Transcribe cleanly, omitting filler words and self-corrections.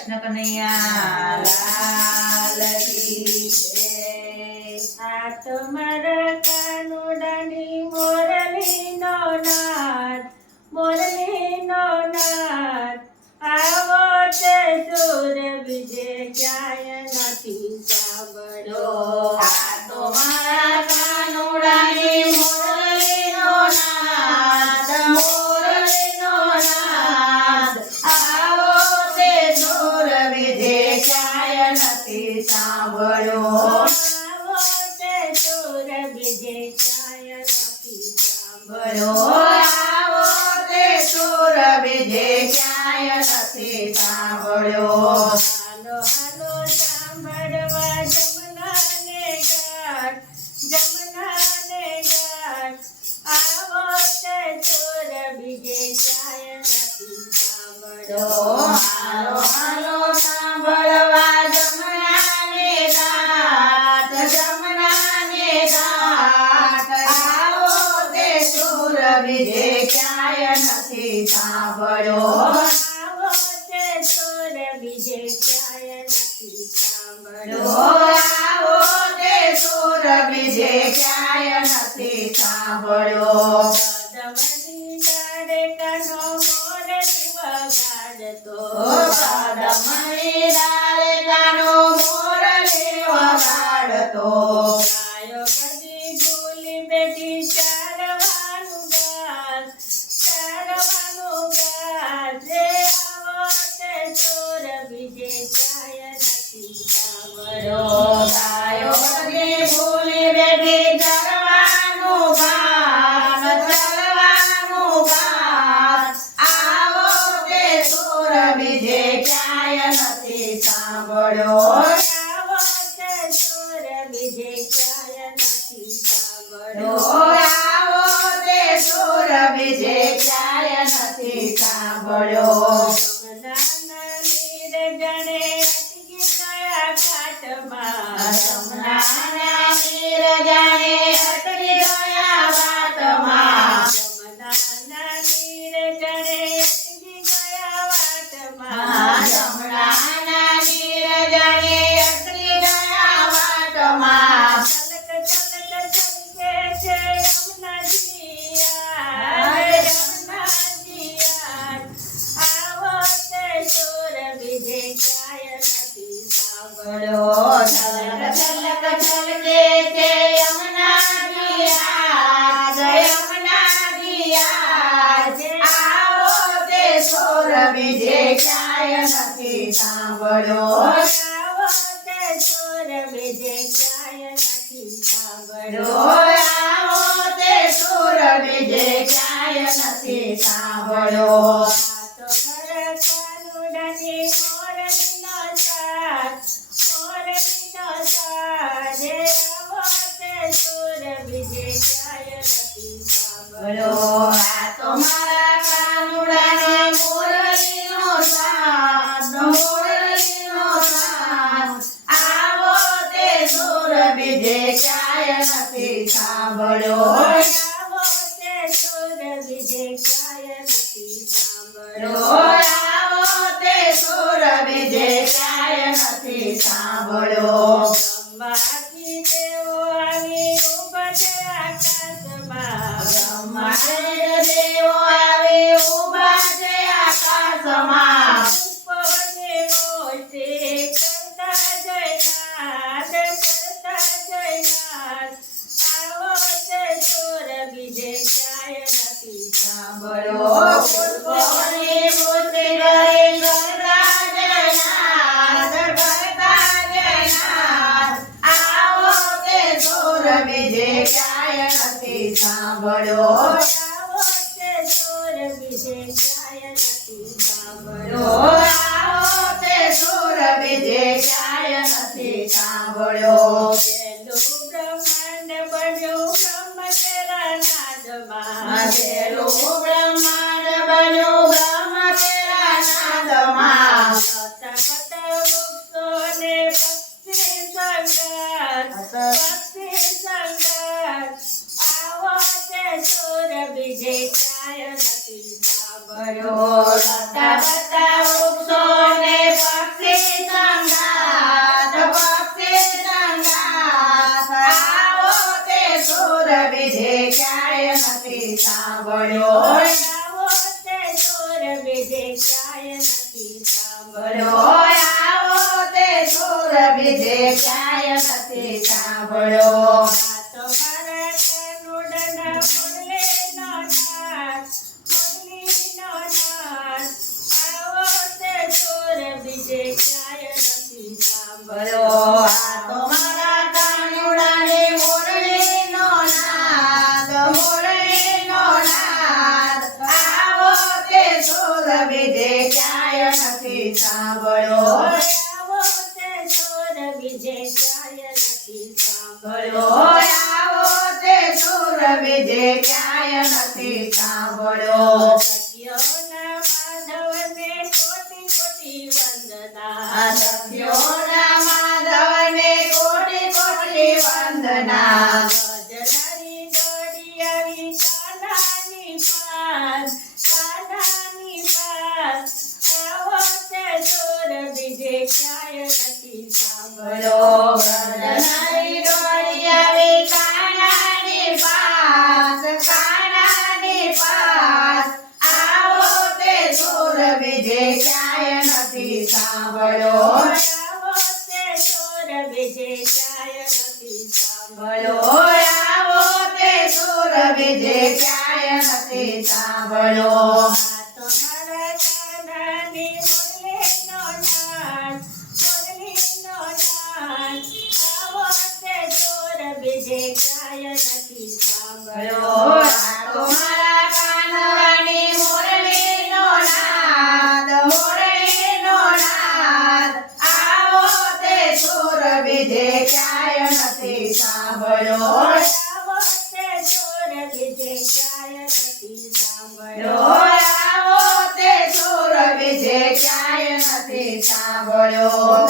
કૃષ્ણ કનૈયા લાલ કી જય। આ તો મારા કાનુડાની મોરલીનો નાદ, મોરલીનો નાદ। આવો તે સુર બીજે ક્યાંય નથી સાંભળ્યો। આ તો મારા કાનુડાની મોરલીનો નાદ, મોરલીનો નાદ। આવો તે સુર બીજે ક્યાંય નથી સાંભળ્યો। આવો તે સુર બીજે ક્યાંય નથી સાંભળ્યો। આવો તે સુર બીજે ક્યાંય નથી સાંભળ્યો। હાલો હાલો સાંભળવા જમનાને ઘાટ, જમનાને ઘાટ। આવો તે સુર બીજે ક્યાંય નથી સાંભળ્યો। હાલો હાલો સાંભળવા જમનાને ઘાટ, જમનાને ઘાટ। આવો તે સુર બીજે ક્યાંય નથી સાંભળ્યો। આવો તે સુર બીજે ક્યાંય નથી સાંભળ્યો। આવો તે સુર બીજે ક્યાંય નથી સાંભળ્યો। કદમની ડાળે કાનો મોરલી વગાડતો, કદમની ડાળે કાનો મોરલી વગાડતો। ગાયો કદી ભૂલી બેઠી ચારવાનું ગાત, ચારવાનું ગાત। રે આવો તે સુર બીજે ક્યાંય નથી સાંભળ્યો। ગાયો કદી ભૂલી બેઠી ચરવાનું ઘાસ, ચરવાનું ઘાસ। આવો તે સુર બીજે ક્યાંય નથી સાંભળ્યો। આવો તે સુર બીજે ક્યાંય નથી સાંભળ્યો। આવો તે સુર બીજે ક્યાંય નથી સાંભળ્યો। જમનાના નીર જણે અટકી ગયા ઘાટમાં, જમનાના નીર જાણે અટકી ગયા વાટમાં। જમનાના નીર જણે અટકી ગયા વાટમાં। જમનાના નીર જાણે અટકી ગયા વાટમાં। છલક છલક છલકે છે યમુનાજીયા, યમુનાજીયા। આવો તે સુર બીજે ક્યાંય નથી સાંભળ્યો। છલક છલક છલકે છે યમુનાજી આજ, યમુનાજી આજ। આવો તે સુર બીજે ક્યાંય નથી સાંભળ્યો। આવો તે સુર બીજે ક્યાંય નથી સાંભળ્યો। આવો તે સુર બીજે ક્યાંય નથી સાંભળ્યો। આ તો મારા કાનુડાની મોરલીનો સાથ, મોરલીનો સાથ। રે આવો તે સુર બીજે ક્યાંય નથી સાંભળ્યો। આ તો મારા કાનુડાની મોરલીનો સાથ, મોરલીનો સાથ। આવો તે સુર બીજે ક્યાંય નથી સાંભળ્યો। આવો તે સુર બીજે ક્યાંય નથી સાંભળ્યો। આવો તે સુર બીજે ક્યાંય નથી સાંભળ્યો। બ્રહ્માથી દેવો આવી ઊભા છે આકાશમાં, બ્રહ્માને દેવો આવી ઊભા છે આકાશમાં। ઉપને મોટે કરતા જયનાથ, કરતા જયનાથ। આવો તે સુર બીજે ક્યાંય નથી સાંભળ્યો। પુષ્પોની મૂર્તિ કરી કરતા જયનાથ, કરતા જયનાથ। આવો તે સુર બીજે ક્યાંય નથી સાંભળ્યો। આવો તે સુર બીજે ક્યાંય નથી સાંભળ્યો। આવો તે સુર બીજે ક્યાંય નથી સાંભળ્યો। પેલું બ્રહ્માંડ બન્યું બ્રહ્મ તેરા નાદમાં, પેલું બ્રહ્માંડ બન્યું બ્રહ્મ તેરા નાદમાં। લતા પતા વૃક્ષોને પક્ષી સંગાત, પક્ષી સંગાત। આવો તે સુર બીજે ક્યાંય નથી સાંભળ્યો। લતા પતા વૃક્ષોને પક્ષી સાંભળ્યો આવો તે સુર બીજે ક્યાંય નથી સાંભળ્યો આવો તે સુર બીજે ક્યાંય નથી સાંભળ્યો આ તો મારા કાનુડાના મુરલીનો નાદ, મુરલીનો નાદ. આવો તે સુર બીજે ક્યાંય નથી સાંભળ્યો આ તો મારા કાનુડાની મુરલીનો નાદ, મુરલીનો નાદ. આવો તે સુર બીજે ક્યાંય નથી સાંભળ્યો આવો તે સુર બીજે ક્યાંય નથી સાંભળ્યો આવો તે સુર બીજે ક્યાંય નથી સાંભળ્યો સખીઓના માધવને કોટી કોટી વંદના સખીઓના માધવને કોટી કોટી વંદના ગજરારી દોડી આવી કાનાની પાસ, કાનાની પાસ. આવો તે સુર બીજે ક્યાંય નથી સાંભળ્યો ગરનારી દોડી આવી કાનાની પાસ, કાનાની પાસ. આવો તે સુર બીજે ક્યાંય નથી સાંભળ્યો આવો તે સુર બીજે ક્યાંય નથી સાંભળ્યો આવો તે સુર બીજે ક્યાંય નથી સાંભળ્યો આ તો મારા કાનાની મુરલીનો નાદ, મુરલીનો નાદ. આવો તે સુર બીજે ક્યાંય નથી સાંભળ્યો આ તો મારા કાનવાની મુરલીનો નાદ, મુરલીનો નાદ. આવો તે સુર બીજે ક્યાંય નથી સાંભળ્યો આવો તે સુર બીજે ક્યાંય નથી સાંભળ્યો આવો તે સુર બીજે ક્યાંય નથી સાંભળ્યો